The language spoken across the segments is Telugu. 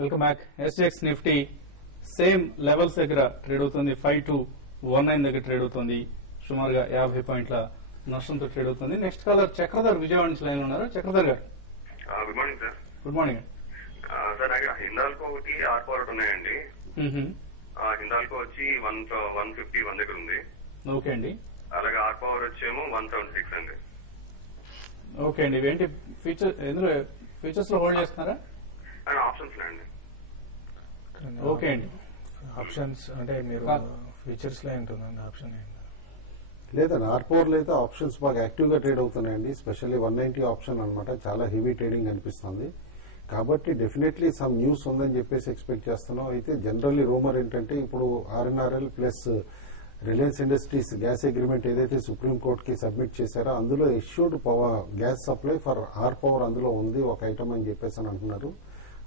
Welcome back. SGX Nifty same levels దగ్గర ట్రేడ్ అవుతుంది. 5219 దగ్గర ట్రేడ్ అవుతుంది. సుమారుగా 50 పాయింట్ల నష్టంతో ట్రేడ్ అవుతుంది. నెక్స్ట్ కాలర్ చక్రధర్ విజయవాడ నుంచి లైన్ ఉన్నారు. చక్రధర్ గారు good morning sir. Good morning sir Hindalco ఒకటి R4 ఉన్నాయండి. హిందాల్కో వచ్చి 151 దగ్గర ఉంది. ఓకే అండి. అలాగే R4 వచ్చేమో 176 అండి. ఓకే అండి. ఇవేంటి ఫీచర్ ఎందులో ఫీచర్స్ లో హోల్డ్ చేస్తున్నారా? ఆప్షన్స్ అండి. ఓకే అండి. ఆప్షన్స్ అంటే మీరు ఫీచర్స్ లో ఉంటుందండి ఆప్షన్ లేదండి. R4 అయితే ఆప్షన్స్ బాగా యాక్టివ్ గా ట్రేడ్ అవుతున్నాయండి. స్పెషల్లీ 190 ఆప్షన్ అనమాట. చాలా హెవీ ట్రేడింగ్ అనిపిస్తుంది. కాబట్టి డెఫినెట్లీ సమ్ న్యూస్ ఉందని చెప్పేసి ఎక్స్పెక్ట్ చేస్తున్నాం. అయితే జనరల్లీ రూమర్ ఏంటంటే ఇప్పుడు RNRL plus Reliance industries gas agreement ఏదైతే సుప్రీంకోర్టు కి సబ్మిట్ చేశారో అందులో issued power gas supply for R4 అందులో ఉంది ఒక ఐటమ్ అని చెప్పేసి అని అంటున్నారు.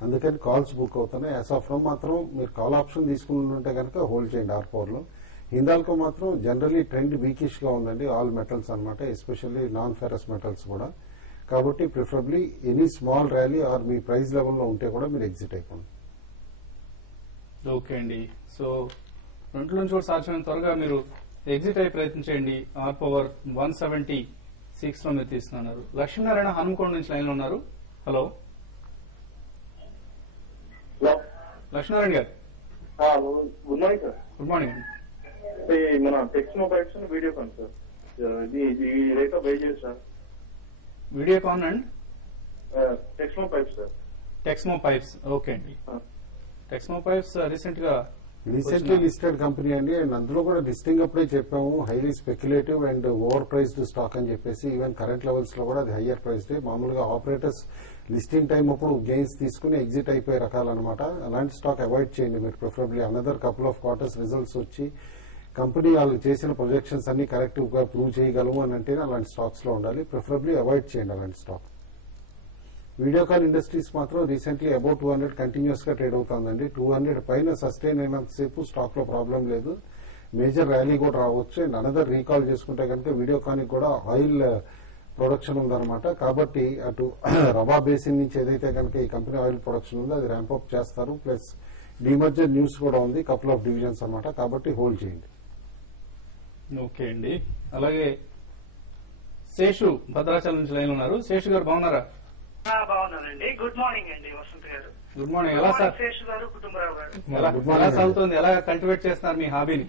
అందుకని కాల్స్ బుక్ అవుతున్నాయి. యాజ్ ఆఫ్ నౌ మాత్రం మీరు కాల్ ఆప్షన్ తీసుకుంటుంటే కనుక హోల్డ్ చేయండి R4 లో. హిందాల్కో మాత్రం జనరలీ ట్రెండ్ వీకిష్ గా ఉందండి. ఆల్ మెటల్స్ అనమాట, ఎస్పెషల్లీ నాన్ ఫెరస్ మెటల్స్ కూడా. కాబట్టి preferably any small rally or మీ ప్రైస్ లెవెల్లో ఉంటే కూడా మీరు ఎగ్జిట్ అయిపోండి. ఓకే అండి. సో రెండులో నుంచి కూడా సాధ్యమైన త్వరగా మీరు ఎగ్జిట్ అయ్యే ప్రయత్నం చేయండి. R-Power 176 లో మీరు తీస్తున్నారు. లక్ష్మీనారాయణ హనుమకొండ నుంచి లైన్ లో ఉన్నారు. హలో లక్ష్మీనారాయణ గారు. Good morning sir. Good morning. మన Texmo pipes video con sir, ఇది రేట్ బై చేయొచ్చు sir. Videocon and Texmo pipes sir. Texmo pipes. Okay అండి. Texmo pipes recently listed company అండి. అండ్ అందులో కూడా లిస్టింగ్ అప్పుడే చెప్పాము highly speculative and over priced stock అని చెప్పేసి. ఈవెన్ కరెంట్ లెవెల్స్ లో కూడా అది హయ్యర్ ప్రైస్డ్. మామూలుగా ఆపరేటర్స్ లిస్టింగ్ టైం అప్పుడు గెయిన్స్ తీసుకుని ఎగ్జిట్ అయిపోయే రకాలన్నమాట. అలాంటి స్టాక్ అవాయిడ్ చేయండి మీరు preferably. Another couple of quarters results వచ్చి కంపెనీ వాళ్ళు చేసిన ప్రొజెక్షన్స్ అన్ని కరెక్టివ్ గా ప్రూవ్ చేయగలము అని అంటేనే అలాంటి స్టాక్స్ లో ఉండాలి. ప్రిఫరబ్లీ అవాయిడ్ చేయండి అలాంటి స్టాక్. వీడియోకాన్ ఇండస్ట్రీస్ మాత్రం రీసెంట్లీ అబౌట్ 200 కంటిన్యూస్ గా ట్రేడ్ అవుతుందండి. 200 పైన సస్టైన్ అయినంతసేపు స్టాక్ లో ప్రాబ్లం లేదు. మేజర్ ర్యాలీ కూడా రావచ్చు. అండ్ అనదర్ రీకాల్ చేసుకుంటే కనుక వీడియోకాన్ కూడా ఆయిల్ ప్రొడక్షన్ ఉందన్నమాట. కాబట్టి అటు రవా బేసిన్ నుంచి ఏదైతే కనుక ఈ కంపెనీ ఆయిల్ ప్రొడక్షన్ ఉందో అది ర్యాంప్ అప్ చేస్తారు. ప్లస్ డీమర్జర్ న్యూస్ కూడా ఉంది, కపుల్ ఆఫ్ డివిజన్స్ అనమాట. కాబట్టి హోల్డ్ చేయండి. ఓకే అండి. అలాగే శేషు భద్రాచలం నుంచి లైన్ ఉన్నారు. శేషు గారు బాగున్నారా? బాగున్నానండి. గుడ్ మార్నింగ్ అండి వసంత్ గారు. Good morning. ఎలా సార్? శేషు గారు, కుటుంబరావు గారు. ఎలా సాగుతుంది? ఎలా కల్టివేట్ చేస్తున్నారు మీ హాబీని?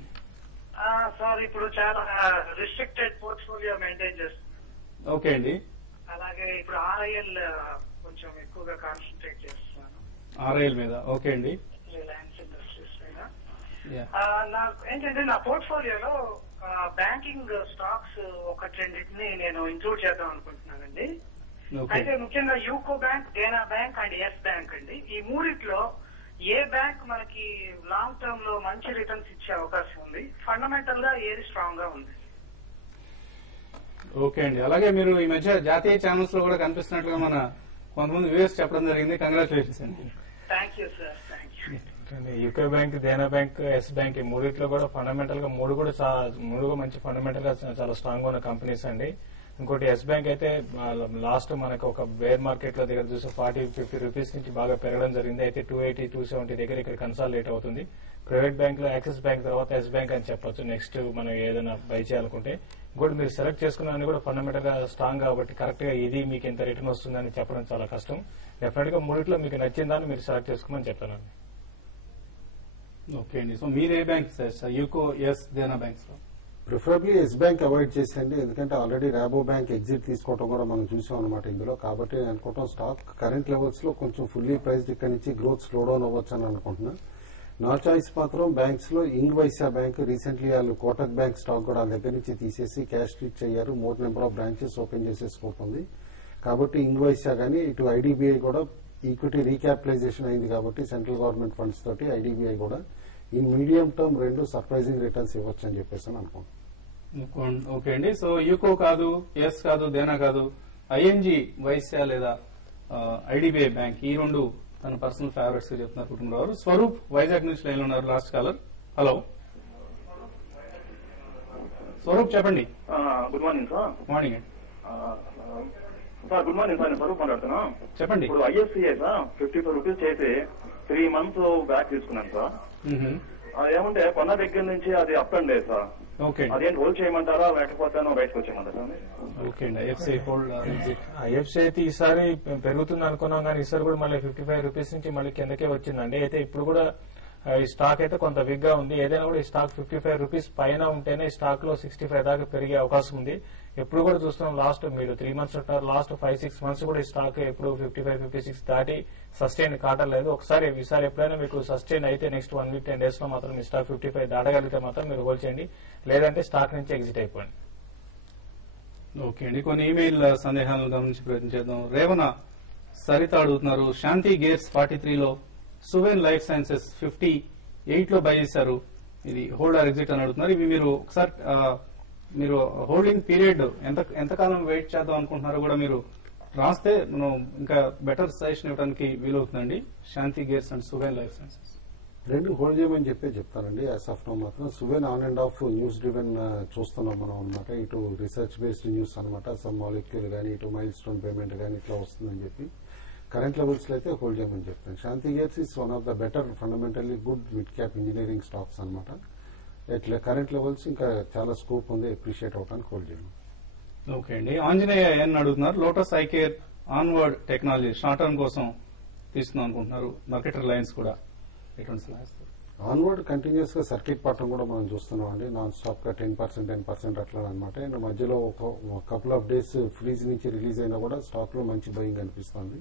సార్ ఇప్పుడు చాలా రిస్ట్రిక్టెడ్ పోర్ట్ఫోలియో మెయింటైన్ చేస్తున్నాను. ఓకే అండి. అలాగే ఇప్పుడు RIL కొంచెం ఎక్కువగా కాన్సన్ట్రేట్ చేస్తున్నాను. RIL మీద. ఓకే అండి. రిలయన్స్ ఇండస్ట్రీస్ మీద. నాకు ఏంటంటే నా పోర్ట్ఫోలియోలో బ్యాంకింగ్ స్టాక్స్ ఒకటి రెండింటిని నేను ఇంక్లూడ్ చేద్దాం అనుకుంటున్నానండి. అయితే ముఖ్యంగా UCO bank, Dena bank and Yes bank అండి. ఈ మూడిట్లో ఏ బ్యాంక్ మనకి లాంగ్ టర్మ్ లో మంచి రిటర్న్స్ ఇచ్చే అవకాశం ఉంది? ఫండమెంటల్ గా ఏది స్ట్రాంగ్ గా ఉంది? ఓకే అండి. అలాగే మీరు ఈ మధ్య జాతీయ ఛానల్స్ లో కూడా కనిపిస్తున్నట్లుగా మన కొంతమంది వ్యూవర్స్ చెప్పడం జరిగింది. కంగ్రాచులేషన్స్ అండి. Thank you sir. Thank you. UCO bank, Dena bank, Yes bank ఈ మూడిట్లో కూడా ఫండమెంటల్ గా మూడు కూడా మంచి ఫండమెంటల్ గా చాలా స్ట్రాంగ్ గా ఉన్న కంపెనీస్ అండి. ఇంకోటి ఎస్ బ్యాంక్ అయితే లాస్ట్ మనకు ఒక బేర్ మార్కెట్ లో దగ్గర చూసి 40-50 రూపీస్ నుంచి బాగా పెరగడం జరిగింది. అయితే 280-270 దగ్గర ఇక్కడ కన్సాలిడేట్ అవుతుంది. ప్రైవేట్ బ్యాంక్ లో యాక్సిస్ బ్యాంక్ తర్వాత ఎస్ బ్యాంక్ అని చెప్పొచ్చు నెక్స్ట్ మనం ఏదైనా బై చేయాలనుకుంటే. ఇంకోటి మీరు సెలెక్ట్ చేసుకున్న కూడా ఫండమెంటల్ గా స్ట్రాంగ్ కాబట్టి కరెక్ట్ గా ఇది మీకు ఎంత రిటర్న్ వస్తుందని చెప్పడం చాలా కష్టం. డెఫినెట్ గా మూడిట్లో మీకు నచ్చిన దాన్ని మీరు సెలెక్ట్ చేసుకోమని చెప్తాను. ఓకే అండి. సో మీరు ఏ bank sir? UCO, Yes, Dena banks లో? ప్రిఫరబ్లీ ఎస్ బ్యాంక్ అవాయిడ్ చేసేయండి. ఎందుకంటే ఆల్రెడీ రాబో బ్యాంక్ ఎగ్జిట్ తీసుకోవడం కూడా మనం చూసాం అనమాట ఇందులో. కాబట్టి నేను అనుకుంటాం స్టాక్ కరెంట్ లెవెల్స్ లో కొంచెం ఫుల్లీ ప్రైస్డ్ ఇక్కడ నుంచి గ్రోత్ స్లో డౌన్ అవ్వచ్చు అని అనుకుంటున్నా. నా చాయిస్ మాత్రం బ్యాంక్స్ లో ఇంగ్ వైశ్య బ్యాంక్. రీసెంట్లీ వాళ్ళు కోటక్ బ్యాంక్ స్టాక్ కూడా వాళ్ళ దగ్గర నుంచి తీసేసి క్యాష్ ట్రీట్ చేయారు. More number of branches open చేసేసుకుంటుంది. కాబట్టి ఇంగ్ వైశ్య గానీ ఇటు IDBI కూడా ఈక్విటీ రీక్యాపిటలైజేషన్ అయింది కాబట్టి సెంట్రల్ గవర్నమెంట్ ఫండ్స్ తోటి IDBI కూడా ఈ మీడియం టర్మ్ రెండు సర్ప్రైజింగ్ రిటర్న్స్ ఇవ్వచ్చు అని చెప్పేసి అనుకుంటున్నాను. ఓకే అండి. సో యూకో కాదు, ఎస్ కాదు, దేనా కాదు, ING వైశ్య లేదా IDBI బ్యాంక్ ఈ రెండు తన పర్సనల్ ఫేవరెట్స్ గా చెప్తున్నారు కుటుంబరావు. స్వరూప్ వైజాగ్ నుంచి లైన్ ఉన్నారు. Last caller. హలో స్వరూప్ చెప్పండి. Good morning sir. మార్నింగ్ అండి. Sir good morning sir. నేను స్వరూప్ మాట్లాడుతున్నా. చెప్పండి. ఇప్పుడు IFCI సార్ 54 రూపీస్ చేసి 3 months బ్యాక్ తీసుకున్నాను సార్. అదేమంటే కొన్న దగ్గర నుంచి అది అప్ అండ్ లేదు సార్. ఓకే, అదేంటి హోల్డ్ చేయమంటారా లేకపోతే బయటకు వచ్చేయమంటారా? ఓకే అండి. ఐఎఫ్సిఐ హోల్డ్ ఐఎఫ్సి అయితే ఈసారి పెరుగుతుంది అనుకున్నాం కానీ ఈసారి కూడా మళ్ళీ 55 రూపీస్ నుంచి మళ్ళీ కిందకే వచ్చిందండి. అయితే ఇప్పుడు కూడా ఈ స్టాక్ అయితే కొంత వీక్ గా ఉంది. ఏదైనా కూడా ఈ స్టాక్ 55 రూపీస్ పైన ఉంటేనే ఈ స్టాక్ లో 65 దాకా పెరిగే అవకాశం ఉంది. ఎప్పుడు కూడా చూస్తున్నాం లాస్ట్ మీరు 3 months ఉంటారు, లాస్ట్ 5-6 months కూడా ఈ స్టాక్ ఎప్పుడు 55-56 దాటి సస్టైన్ కావట్లేదు. ఈసారి ఎప్పుడైనా మీకు సస్టైన్ అయితే నెక్స్ట్ 1 week 10 days లో మాత్రం మీ స్టాక్ 55 దాటగలిగితే మాత్రం మీరు హోల్డ్ చేయండి, లేదంటే స్టాక్ నుంచి ఎగ్జిట్ అయిపోండి. ఓకే అండి. కొన్ని ఈమెయిల్ సందేహాలను గమనించి ప్రయత్నించేద్దాం. రేవణ సరిత అడుగుతున్నారు, శాంతి గేర్స్ 43లో, సువెన్ లైఫ్ సైన్సెస్ 58 లో బై చేశారు, ఇది హోల్డ్ ఆర్ ఎగ్జిట్ అని అడుగుతున్నారు. ఇవి మీరు ఒకసారి మీరు హోల్డింగ్ పీరియడ్ ఎంతకాలం వెయిట్ చేద్దాం అనుకుంటున్నారో కూడా మీరు రాస్తే మనం ఇంకా బెటర్ సజెషన్ ఇవ్వడానికి వీలవుతుందండి. Shanthi gears and Suven life sciences రెండు హోల్డ్ చేయమని చెప్తానండి. యాజ్ ఆఫ్ నో మాత్రం Suven on and off news driven చూస్తున్నాం మనం అనమాట. ఇటు రీసెర్చ్ బేస్డ్ న్యూస్ అనమాట, సమ్ మాలిక్యూల్ కానీ ఇటు మైల్ స్టోన్ పేమెంట్ కానీ ఇట్లా వస్తుందని చెప్పి కరెంట్ లెవెల్స్ లో అయితే హోల్డ్ చేయమని చెప్తాను. Shanthi gears is one of the better fundamentally good mid cap engineering stocks అనమాట. ఇట్లా కరెంట్ లెవెల్స్ ఇంకా చాలా స్కోప్ ఉంది అప్రిషియేట్ అవడానికి హోల్డ్ చేయడం. ఓకే అండి. ఆంజనేయ ఎన్ అడుగుతున్నారు, lotus iCare onward technology short term కోసం తీసుకుందాం అనుకుంటున్నారు, మార్కెటర్ లైన్స్ కూడా ఎటువంటి సలహా ఇస్తారు? ఆన్వర్డ్ కంటిన్యూస్ గా సర్కిట్ పాటం కూడా మనం చూస్తున్నాం అండి. నాన్ స్టాప్ గా 10% అట్లా అనమాట. అండ్ మధ్యలో ఒక కపుల్ ఆఫ్ డేస్ ఫ్రీజ్ నుంచి రిలీజ్ అయినా కూడా స్టాక్ లో మంచి బయింగ్ అనిపిస్తుంది.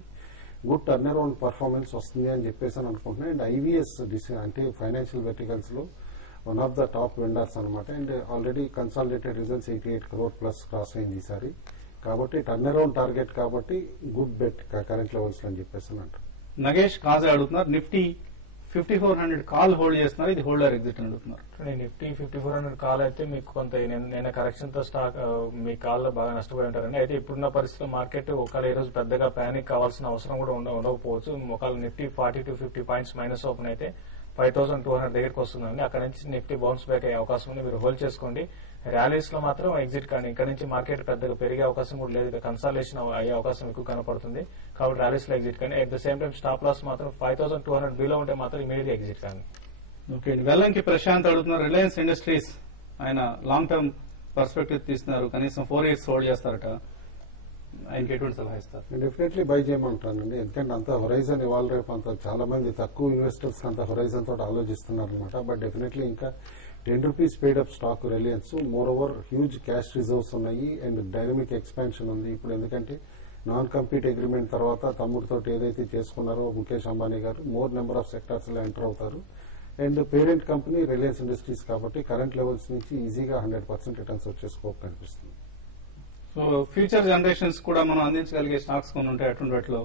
గుడ్ టర్న్ అరౌండ్ పర్ఫార్మెన్స్ వస్తుంది అని చెప్పేసి అని అనుకుంటున్నాను. అండ్ ఐవీఎస్ అంటే ఫైనాన్షియల్ వెర్టికల్స్ లో one of the top vendors అనమాట. And already consolidated results 88 crore plus cross అయింది ఈసారి. కాబట్టి టర్న్ అరౌండ్ టార్గెట్ కాబట్టి గుడ్ బెట్ కరెంట్ లెవెల్స్ అని చెప్పేసి అంటారు. నగేష్ కాజా అడుగుతున్నారు, నిఫ్టీ 5400 కాల్ హోల్డ్ చేస్తున్నారు, ఇది హోల్డర్ ఎగ్జిట్ అని అడుగుతున్నారు. నిఫ్టీ 5400 కాల్ అయితే మీకు కొంత నేను కరెక్షన్ తో స్టాక్ మీ కాల్లో బాగా నష్టపోయి ఉంటారండి. అయితే ఇప్పుడున్న పరిస్థితుల్లో మార్కెట్ ఒకవేళ ఈ రోజు పెద్దగా ప్యానిక్ కావాల్సిన అవసరం కూడా ఉండకపోవచ్చు. ఒకవేళ నిఫ్టీ 40-50 పాయింట్స్ మైనస్ ఓపెన్ అయితే 5200 దగ్గరికి వస్తుందండి. అక్కడ నుంచి నిఫ్టీ బౌన్స్ బ్యాక్ అయ్యే అవకాశం ఉంది, మీరు హోల్డ్ చేసుకోండి. ర్యాలీస్ లో మాత్రం ఎగ్జిట్ కానీ ఇక్కడ నుంచి మార్కెట్ పెద్దగా పెరిగే అవకాశం కూడా లేదు, కన్సాలేషన్ అయ్యే అవకాశం ఎక్కువ కనపడుతుంది. కాబట్టి ర్యాలీస్ లో ఎగ్జిట్ కానీ at the same time stop loss మాత్రం 5200 బిలో ఉంటే మాత్రం ఇమీడియట్ ఎగ్జిట్ కానీ. ఓకే అండి. వెల్లంకి ప్రశాంత్ అడుగుతున్నారు, రిలయన్స్ ఇండస్ట్రీస్ ఆయన లాంగ్ టర్మ్ పర్స్పెక్టివ్ తీస్తున్నారు, కనీసం 4 years హోల్డ్ చేస్తారట, ఆయనకి ఎటువంటి సలహా ఇస్తారు? డెఫినెట్లీ బై చేయమంటానండి. ఎందుకంటే అంత హొరైజన్ ఇవాళ రేపు అంత చాలా మంది తక్కువ ఇన్వెస్టర్స్ అంత హొరైజన్ తోటి ఆలోచిస్తున్నారు అనమాట. బట్ డెఫినెట్లీ ఇంకా 10 rupees paid up stock Reliance. More over huge cash reserves ఉన్నాయి అండ్ డైనమిక్ ఎక్స్పాన్షన్ ఉంది ఇప్పుడు. ఎందుకంటే నాన్ కంపీట్ అగ్రిమెంట్ తర్వాత తమ్ముడితో ఏదైతే చేసుకున్నారో ముఖేష్ అంబానీ గారు మోర్ నెంబర్ ఆఫ్ సెక్టార్స్ లో ఎంటర్ అవుతారు. And parent company Reliance industries కాబట్టి కరెంట్ లెవెల్స్ నుంచి ఈజీగా 100% రిటర్న్స్ వచ్చే స్కోప్ కనిపిస్తుంది. సో ఫ్యూచర్ జనరేషన్స్ కూడా మనం అందించగలిగే స్టాక్స్ కొన్ని ఉంటాయి, అటువంటి వాటిలో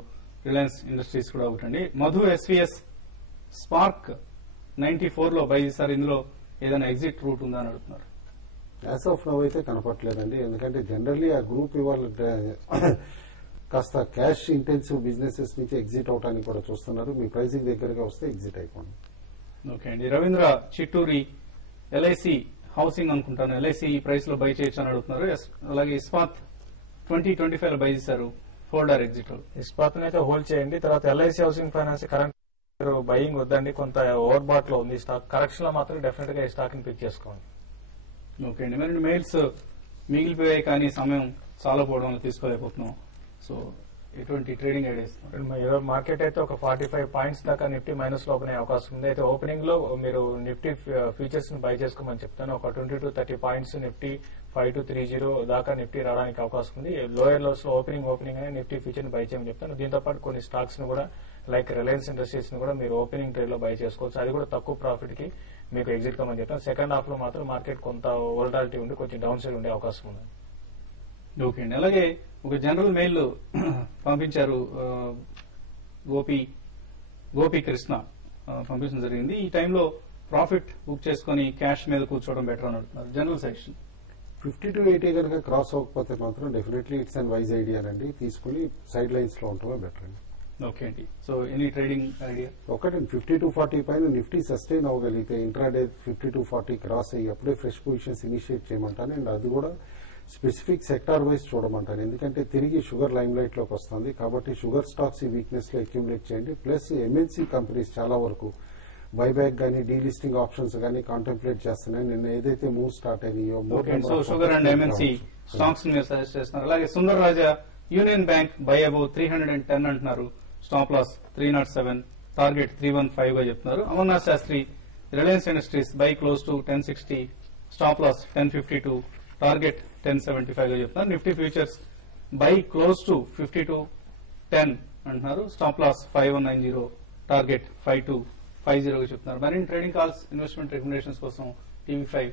రిలయన్స్ ఇండస్ట్రీస్ కూడా ఒకటండి. మధు ఎస్వీఎస్ స్పార్క్ 94 లో బై చేశారు, ఇందులో ఏదైనా ఎగ్జిట్ రూట్ ఉందా అని అడుగుతున్నారు. యాజ్ ఆఫ్ నవ్ అయితే కనపట్లేదండి. ఎందుకంటే జనరల్లీ ఆ గ్రూప్ ఇవాళ కాస్త క్యాష్ ఇంటెన్సివ్ బిజినెసెస్ నుంచి ఎగ్జిట్ అవడానికి కూడా చూస్తున్నారు. మీ ప్రైసింగ్ దగ్గరగా వస్తే ఎగ్జిట్ అయిపోండి. ఓకే అండి. రవీంద్ర చిట్టూరి ఎల్ఐసి హౌసింగ్ అనుకుంటాను, ఎల్ఐసి ఈ ప్రైస్ లో బై చేయొచ్చు అని అడుగుతున్నారు. అలాగే ఇస్పాత్ 2025 లో బై చేశారు, హోల్డర్ ఎగ్జిట్. ఇస్పాత్ అయితే హోల్డ్ చేయండి. తర్వాత LIC housing finance current buying వద్దండి, కొంత ఓవర్ బాట్ లో ఉంది స్టాక్. కరెక్షన్ లో మాత్రం డెఫినెట్ గా ఈ స్టాక్ ని పిక్ చేసుకోండి. ఓకే అండి. మరి మెయిల్స్ మిగిలిపోయాయి కానీ సమయం చాలా పోవడం వల్ల తీసుకోలేకపోతున్నాం. సో ఎటువంటి ట్రేడింగ్ ఐడియాస్? ఈరోజు మార్కెట్ అయితే ఒక 45 పాయింట్స్ దాకా నిఫ్టీ మైనస్ లో ఓపెన్ అయ్యే అవకాశం ఉంది. అయితే ఓపెనింగ్ లో మీరు నిఫ్టీ ఫ్యూచర్స్ ని బై చేసుకోమని చెప్తాను. ఒక 20-30 పాయింట్స్ నిఫ్టీ 5230 దాకా నిఫ్టీ రావడానికి అవకాశం ఉంది. లోయర్ లోస్ లో ఓపెనింగ్ అనే నిఫ్టీ ఫ్యూచర్ ని బై చేయమని చెప్తాను. దీంతో పాటు కొన్ని స్టాక్స్ ని కూడా లైక్ రిలయన్స్ ఇండస్ట్రీస్ ని కూడా మీరు ఓపెనింగ్ ట్రేడ్ లో బై చేసుకోవచ్చు. అది కూడా తక్కువ ప్రాఫిట్ కి మీకు ఎగ్జిట్ కమని చెప్తాను. సెకండ్ హాఫ్ లో మాత్రం మార్కెట్ కొంత వోల్టాలిటీ ఉండి కొంచెం డౌన్ సైడ్ ఉండే అవకాశం ఉంది. ఓకే అండి. అలాగే ఒక జనరల్ మెయిల్ పంపించారు, గోపి కృష్ణ పంపించడం జరిగింది. ఈ టైంలో ప్రాఫిట్ బుక్ చేసుకుని క్యాష్ మీద కూర్చోవడం బెటర్ అని అడుగుతున్నారు. జనరల్ సజెషన్ 50 to 80 కనుక క్రాస్ అవ్వకపోతే మాత్రం definitely it's and wise idea అండి. తీసుకుని సైడ్ లైన్స్ లో ఉండటమే బెటర్ అండి. ఓకే అండి. So any trading idea? ఒకటి 50 to 40 పైన నిఫ్టీ సస్టైన్ అవ్వగలిగితే ఇంట్రాడే 50 to 40 క్రాస్ అయ్యి అప్పుడే ఫ్రెష్ పొజిషన్స్ ఇనిషియేట్ చేయమంటాను. అండ్ అది కూడా స్పెసిఫిక్ సెక్టార్ వైజ్ చూడమంటాను, ఎందుకంటే తిరిగి షుగర్ లైమ్ లైట్ లోకి వస్తుంది కాబట్టి షుగర్ స్టాక్స్ ఈ వీక్నెస్ లో అక్యుములేట్ చేయండి. ప్లస్ ఎంఎన్సీ కంపెనీస్ చాలా వరకు బైబ్యాక్ గానీ డీలిస్టింగ్ ఆప్షన్స్ గానీ కాంటెంప్లేట్ చేస్తున్నాయి. నిన్న ఏదైతే మూవ్ స్టార్ట్ అయినాయో so sugar and MNC stocks మీరు సజెస్ట్ చేస్తున్నారు. అలాగే Sundar Raja Union bank buy above 310 అంటున్నారు, స్టాప్ లాస్ 307, టార్గెట్ 315 గా చెప్తున్నారు. Amarnath Sastry Reliance Industries buy close to 1060, stop loss 1052, target 1075 గా చెప్తున్నారు. Nifty futures buy close to 5210 అంటున్నారు, స్టాప్ లాస్ 5190, టార్గెట్ 5250 గా చెప్తున్నారు. మరిన్ని ట్రేడింగ్ కాల్స్, ఇన్వెస్ట్మెంట్ రికమెండేషన్స్ కోసం టీవీ5